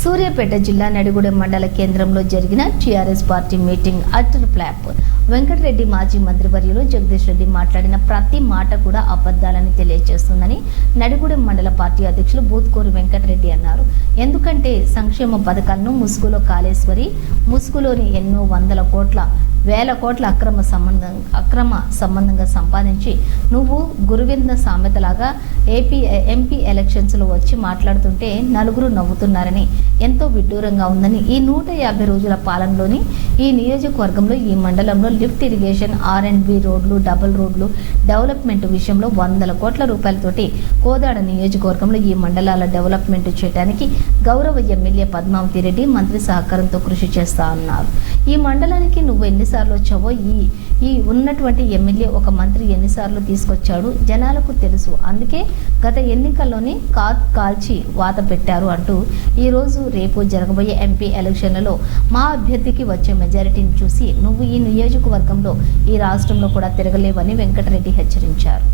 సూర్యాపేట జిల్లా నడిగూడెం మండల కేంద్రంలో జరిగిన TRS party meeting utter flop Venkatareddy మాజీ మంత్రివర్యులు జగదీష్ రెడ్డి మాట్లాడిన ప్రతి మాట కూడా అబద్ధాలని తెలియజేస్తుందని నడిగూడెం మండల పార్టీ అధ్యక్షులు బూత్కూరు వెంకటరెడ్డి అన్నారు. ఎందుకంటే సంక్షేమ పథకాలను ముసుగులో కాళేశ్వరి ముసుగులోని ఎన్నో వందల కోట్ల వేల కోట్ల అక్రమ సంబంధం అక్రమ సంబంధంగా సంపాదించి నువ్వు గురువింద సామెతలాగా ఏపీ ఎంపీ ఎలక్షన్స్లో వచ్చి మాట్లాడుతుంటే నలుగురు నవ్వుతున్నారని ఎంతో విడ్డూరంగా ఉందని ఈ నూట యాభై రోజుల పాలనలోని ఈ నియోజకవర్గంలో ఈ మండలంలో lift irrigation R and B రోడ్లు డబుల్ రోడ్లు డెవలప్మెంట్ విషయంలో వందల కోట్ల రూపాయలతోటి కోదాడ నియోజకవర్గంలో ఈ మండలాల డెవలప్మెంట్ చేయడానికి గౌరవ ఎమ్మెల్యే పద్మావతి రెడ్డి మంత్రి సహకారంతో కృషి చేస్తా అన్నారు. ఈ మండలానికి నువ్వు ఎన్నిసార్లు వచ్చావో ఈ ఈ ఉన్నటువంటి ఎమ్మెల్యే ఒక మంత్రి ఎన్నిసార్లు తీసుకొచ్చాడు జనాలకు తెలుసు. అందుకే గత ఎన్నికల్లోనే కాత్ కాల్చి వాత పెట్టారు అంటూ ఈరోజు రేపు జరగబోయే ఎంపీ ఎలక్షన్లలో మా అభ్యర్థికి వచ్చే మెజారిటీని చూసి నువ్వు ఈ నియోజకవర్గంలో ఈ రాష్ట్రంలో కూడా తిరగలేవని వెంకటరెడ్డి హెచ్చరించారు.